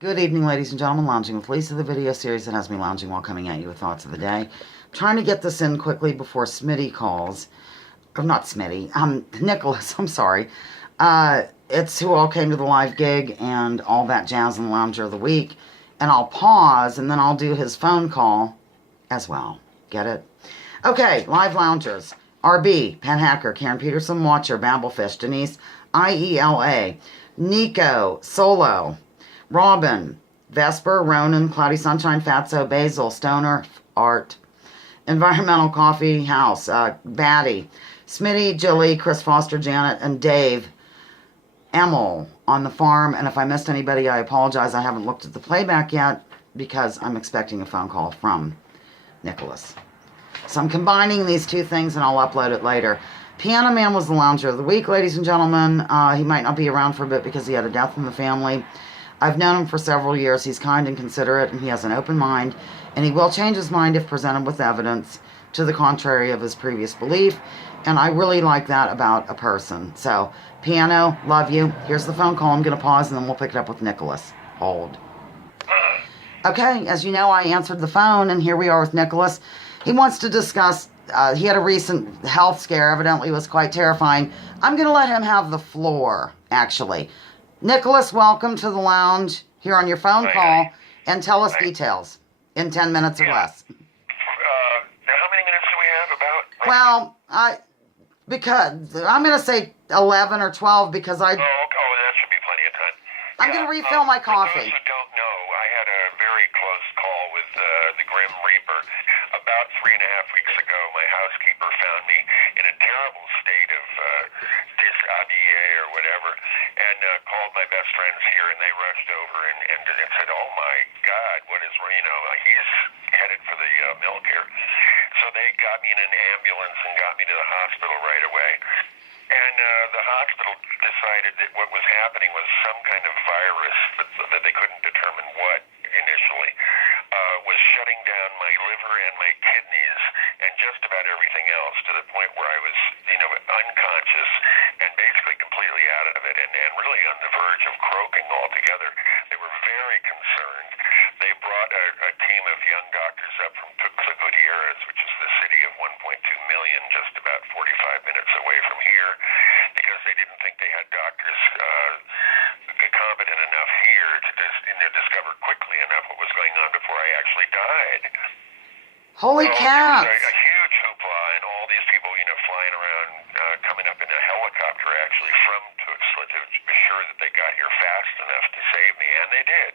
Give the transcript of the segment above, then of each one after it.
Good evening, ladies and gentlemen. Lounging with Lisa, the video series that has me lounging while coming at you with thoughts of the day. I'm trying to get this in quickly before Smitty calls. Or not Smitty, Nicholas, I'm sorry. It's who all came to the live gig and all that jazz in the Lounger of the Week. And I'll pause and then I'll do his phone call as well. Get it? Okay, live loungers. RB, Pat Hacker, Karen Peterson, Watcher, Babelfish, Denise, IELA, Nico, Solo, Robin, Vesper, Ronan, Cloudy Sunshine, Fatso, Basil, Stoner, Art, Environmental Coffee House, Batty, Smitty, Jilly, Chris Foster, Janet, and Dave, Emil on the farm. And if I missed anybody, I apologize. I haven't looked at the playback yet because I'm expecting a phone call from Nicholas. So I'm combining these two things and I'll upload it later. Piano Man was the Lounger of the Week, ladies and gentlemen. He might not be around for a bit because he had a death in the family. I've known him for several years. He's kind and considerate, and he has an open mind, and he will change his mind if presented with evidence to the contrary of his previous belief, and I really like that about a person. So, Piano, love you. Here's the phone call. I'm going to pause, and then we'll pick it up with Nicholas. Hold. Okay, as you know, I answered the phone, and here we are with Nicholas. He wants to discuss, he had a recent health scare, evidently it was quite terrifying. I'm going to let him have the floor, actually. Nicholas, welcome to the lounge here on your phone call, and tell us details in 10 minutes or less. How many minutes do we have about? Well, because I'm going to say 11 or 12 because that should be plenty of time. I'm going to refill my coffee. For those who don't know, I had a very close call with the Grim Reaper. About 3.5 weeks ago, my housekeeper found me in a terrible state of dishabille or whatever, and called my best friends here, and they rushed over and said, "Oh my God, what is, he's headed for the milk here." So they got me in an ambulance and got me to the hospital right away. And the hospital decided that what was happening was some kind of virus that they couldn't determine what initially, was shutting down my liver and my kidneys and just about everything else to the point where I was, unconscious and basically completely out of it and really on the verge of croaking altogether. They were very concerned. They brought a team of young doctors up from Tuxtla Gutierrez, which is the city of 1.2 million, just about 45 minutes away from here, because they didn't think they had doctors competent enough here to discover quickly enough what was going on before I actually died. Holy cats! It was a huge hoopla, and all these people, flying around, coming up in a helicopter actually from Tuxtla to assure that they got here fast enough to save me, and they did,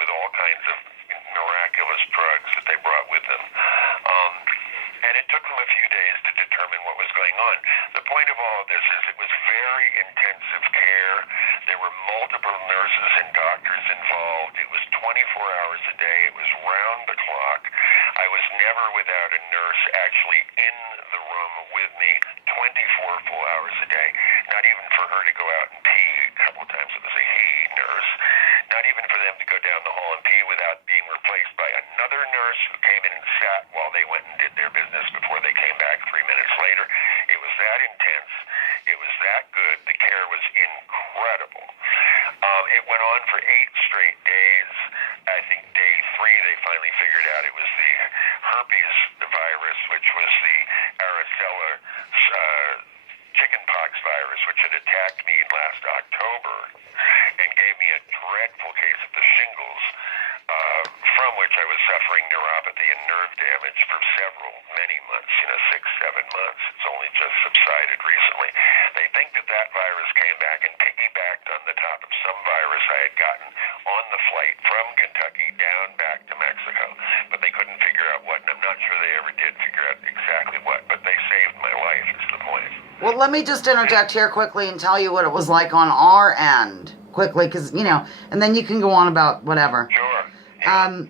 with all kinds of miraculous drugs that they brought with them. And it took them a few days to determine what was going on. The point of all of this is it was very intensive care. There were multiple nurses and doctors involved. It was 24 hours a day. It was round the clock. I was never without a nurse actually in the room with me 24 full hours a day. Not even for her to go out and pee. A couple of times it was a he nurse. Not even for them to go down the hall and pee without being replaced by another nurse who came in and sat while they went and did their business before they came back 3 minutes later. It was that intense. It was that good. The care was incredible. It went on for 8 straight days. I think day 3 they finally figured out it was the herpes virus, which was the varicella chickenpox virus, which had attacked me last October and gave me a dreadful case of the shingles, from which I was suffering neuropathy and nerve damage for many months, 6, 7 months. It's only just subsided recently. They think that virus came back and piggybacked on the top of some virus I had gotten on the flight from Kentucky down back to Mexico, but they couldn't figure out what, and I'm not sure they ever did figure out exactly what, but they saved my life, is the point. Well, let me just interject here quickly and tell you what it was like on our end, quickly, because, and then you can go on about whatever. Sure. Yeah.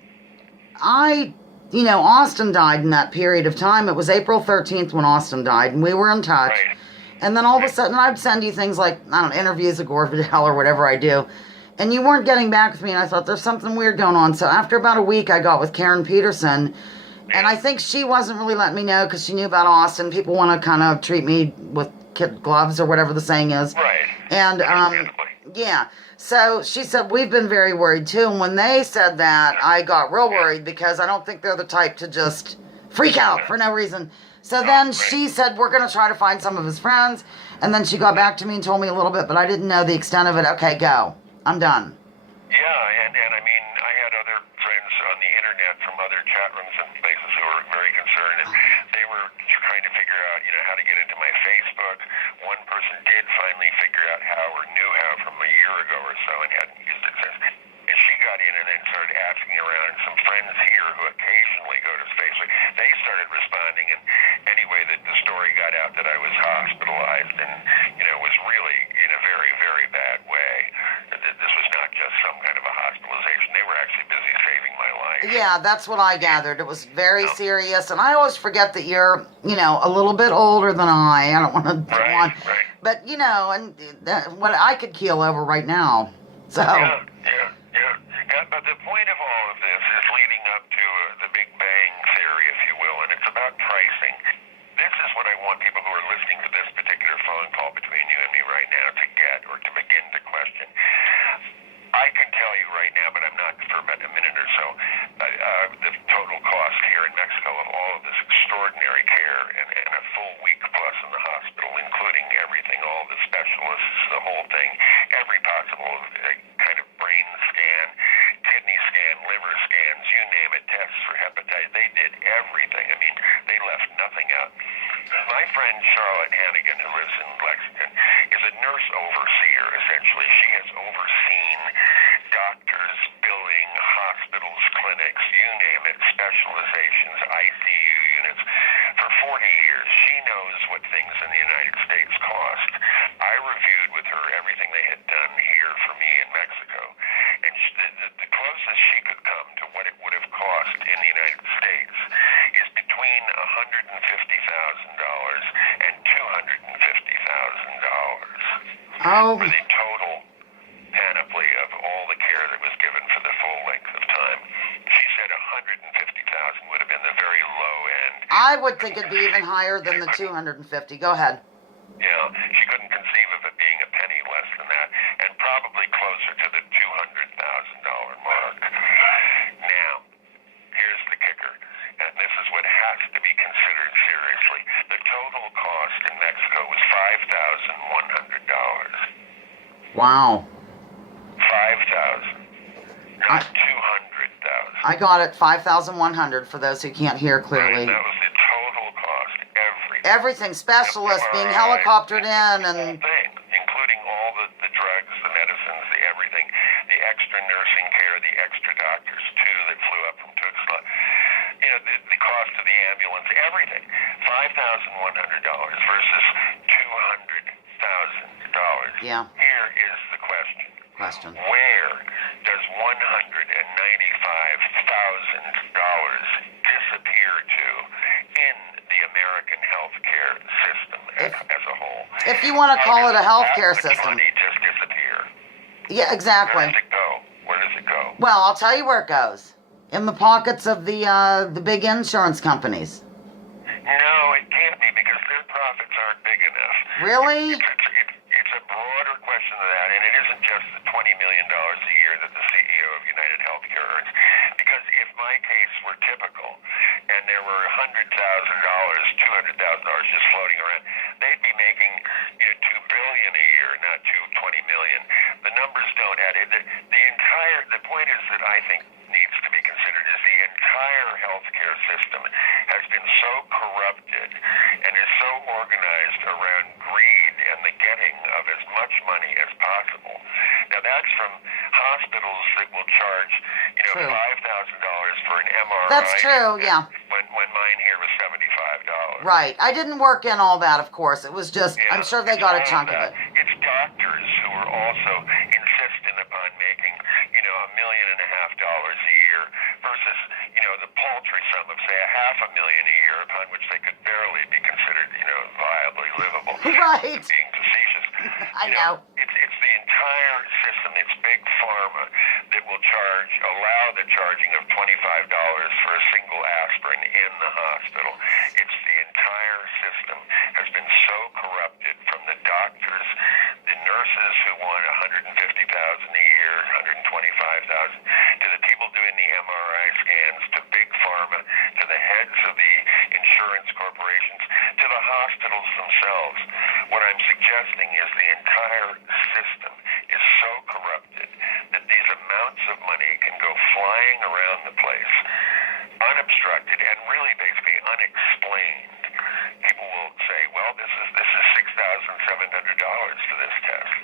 Austin died in that period of time. It was April 13th when Austin died, and we were in touch. Right. And then all of a sudden, I'd send you things like, interviews at Gore Vidal or whatever I do, and you weren't getting back with me, and I thought, there's something weird going on. So after about a week, I got with Karen Peterson, and I think she wasn't really letting me know because she knew about Austin. People want to kind of treat me with kid gloves or whatever the saying is. Right. And Yeah. So she said, we've been very worried too. And when they said that, I got real worried because I don't think they're the type to just freak out for no reason. So then she said, we're going to try to find some of his friends. And then she got back to me and told me a little bit, but I didn't know the extent of it. Okay, go. I'm done. Yeah, and I mean, I had other friends on the internet from other chat rooms and places who were very concerned, and they were trying to figure out, how to get into my Facebook. One person did finally figure out how, or knew how, from a year ago or so, and hadn't used it since. And she got in and then started asking around, and some friends here who occasionally go to his Facebook, they started responding, and anyway, the story got out that I was hospitalized and, was really in a very, very bad way. This was not just some kind of a hospitalization. They were actually busy saving my life. Yeah, that's what I gathered. It was very serious. And I always forget that you're, a little bit older than I. I don't want to go on. Right. But, and what I could keel over right now. So. Yeah, but the point of all of this is leading up to the Big Bang Theory, if you will, and it's about pricing. This is what I want people who are listening to this particular phone call between you and me right now to get, or to begin to question. I can tell you right now, but I'm not for about a minute or so, the total cost here in Mexico of all of this extraordinary care and a full week plus in the hospital, including everything, all the specialists, the whole thing, every possible kind of brain scan, kidney scan, liver scans, you name it, tests for hepatitis. They did everything. I mean, they left nothing out. My friend Charlotte Hannigan, who lives in Lexington, is a nurse overseer, essentially. She has overseen doctors, billing, hospitals, clinics, you name it, specializations, ICU units, for 40 years. She knows what things in the United States cost. I reviewed with her everything they had done here for me in Mexico, and the closest she could come to what it would have cost in the United States is between $150,000 and $250,000 for the total panoply of all the care that was given for the full length of time. She said 150,000 would have been the very low end. I would think it'd be even higher than the 250. Go ahead. Yeah, she couldn't conceive of it being a penny less than that, and probably closer to the $200,000 mark. Now, here's the kicker, and this is what has to be considered seriously. The total cost in Mexico was $5,100. Wow. 5,000, not 200,000. I got it, 5,100 for those who can't hear clearly. Right, that was the total cost, everything, specialists being helicoptered in, and the whole thing, including all the drugs, the medicines, the everything, the extra nursing care, the extra doctors too that flew up from Tuxtla, the cost of the ambulance, everything. $5,100 versus $200,000. Yeah. Here is the question. Where does $195,000 disappear to in the American healthcare system as a whole? If you want to call it a healthcare system. Money just disappear. Yeah, exactly. Where does it go? Where does it go? Well, I'll tell you where it goes. In the pockets of the big insurance companies. No, it can't be, because their profits aren't big enough. Really? It's a broader question than that, and it isn't just the $20 million a year that the CEO of United Healthcare earns. Because if my case were typical, and there were $100,000, $200,000 just floating around, they'd be making $2 billion a year, not $20 million. The numbers don't add it. The point is that I think needs to be considered is the entire healthcare system has been so corrupted and is so organized around greed and the getting of as much money as possible. Now that's from hospitals that will charge $5,000 for an MRI. That's true, yeah. When mine here was $75. Right. I didn't work in all that, of course. It was just, I'm sure they got a chunk of it. It's doctors who are also insistent upon making, $1.5 million a year versus, the paltry sum of, say, $500,000 a year, upon which they could barely be considered, viably livable. Right. Being facetious. I know. It's the entire system. It's big pharma that will allow the charging of $25 for a single aspirin in the hospital. It's the entire system has been so corrupted, from the doctors, the nurses who want 150,000 a year, 125,000, to the people doing the MRI scans, to big pharma, to the heads of the insurance corporations, to the hospitals themselves. What I'm suggesting is the entire system is so corrupted that these amounts of money can go flying around the place, unobstructed and really basically unexplained. People will say, well, this is $6,700 for this test.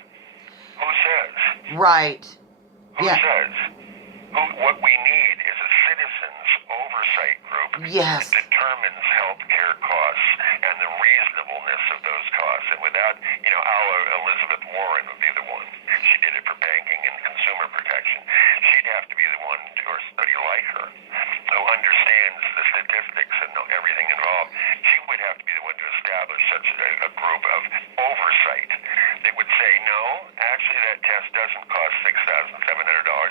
Who says? Right. Who says? What we need is a citizens oversight group Yes. that determines health care costs and the reasonableness of those costs. And without, our Elizabeth Warren would be the one. She did it for banking and consumer protection. She'd have to be the one, or somebody like her, who understands the statistics and everything involved. She would have to be the one to establish such a group of oversight that would say, no, actually that test doesn't cost $6,700.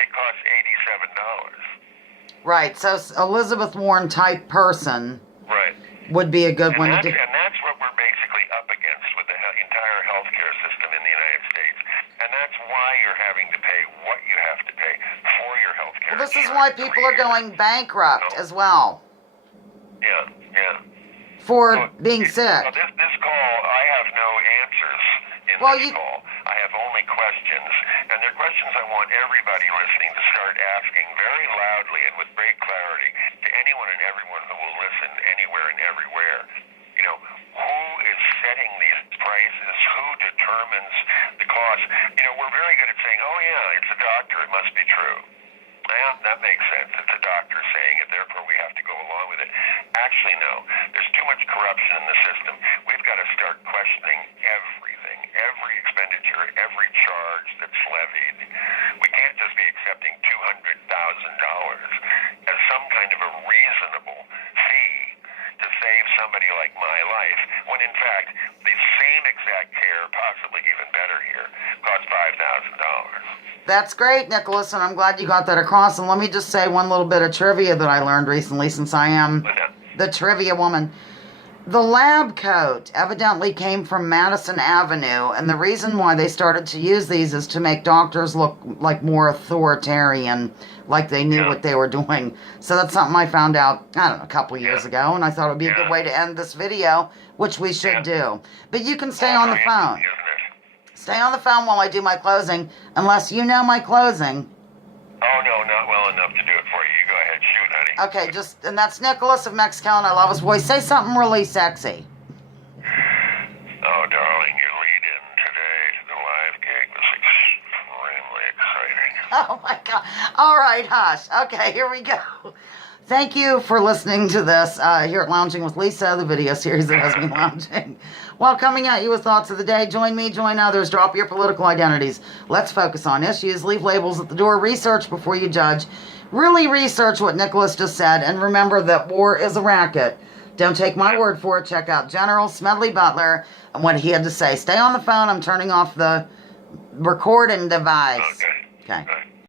It costs $87. Right. So Elizabeth Warren type person Right. would be a good one to do. And that's what we're basically up against with the entire healthcare system in the United States. And that's why you're having to pay what you have to pay for your healthcare. Well, this is why people are going bankrupt as well. Yeah. For being sick. Well, this call, I have no answers in this call. I have only questions. And they're questions I want everybody listening to start asking very loudly and with great clarity to anyone and everyone who will listen anywhere and everywhere. Who is setting these prices? Who determines the cost? We're very good at saying, oh yeah, it's a doctor, it must be true. Yeah, that makes sense. It's a doctor saying it, therefore we have to go along with it. Actually, no. There's too much corruption in the system. We've got to start questioning everything, every expenditure, every charge that's levied. We can't just be accepting $200,000 as some kind of a reasonable fee to save somebody like my life, when in fact the same exact care, possibly even better here, costs $5,000. That's great, Nicholas, and I'm glad you got that across. And let me just say one little bit of trivia that I learned recently, since I am the trivia woman. The lab coat evidently came from Madison Avenue, and the reason why they started to use these is to make doctors look like more authoritarian, like they knew what they were doing. So that's something I found out, a couple years ago, and I thought it would be a good way to end this video, which we should do. But you can stay on the phone. Stay on the phone while I do my closing, unless you know my closing. Oh, no, not well enough to do it for you. You go ahead, shoot, honey. Okay, and that's Nicholas of Mexico, and I love his voice. Say something really sexy. Oh, darling, your lead-in today to the live gig was extremely exciting. Oh, my God. All right, hush. Okay, here we go. Thank you for listening to this here at Lounging with Lisa, the video series that has me lounging. While coming at you with thoughts of the day, join me, join others, drop your political identities. Let's focus on issues, leave labels at the door, research before you judge. Really research what Nicholas just said, and remember that war is a racket. Don't take my word for it. Check out General Smedley Butler and what he had to say. Stay on the phone. I'm turning off the recording device. Okay. Okay.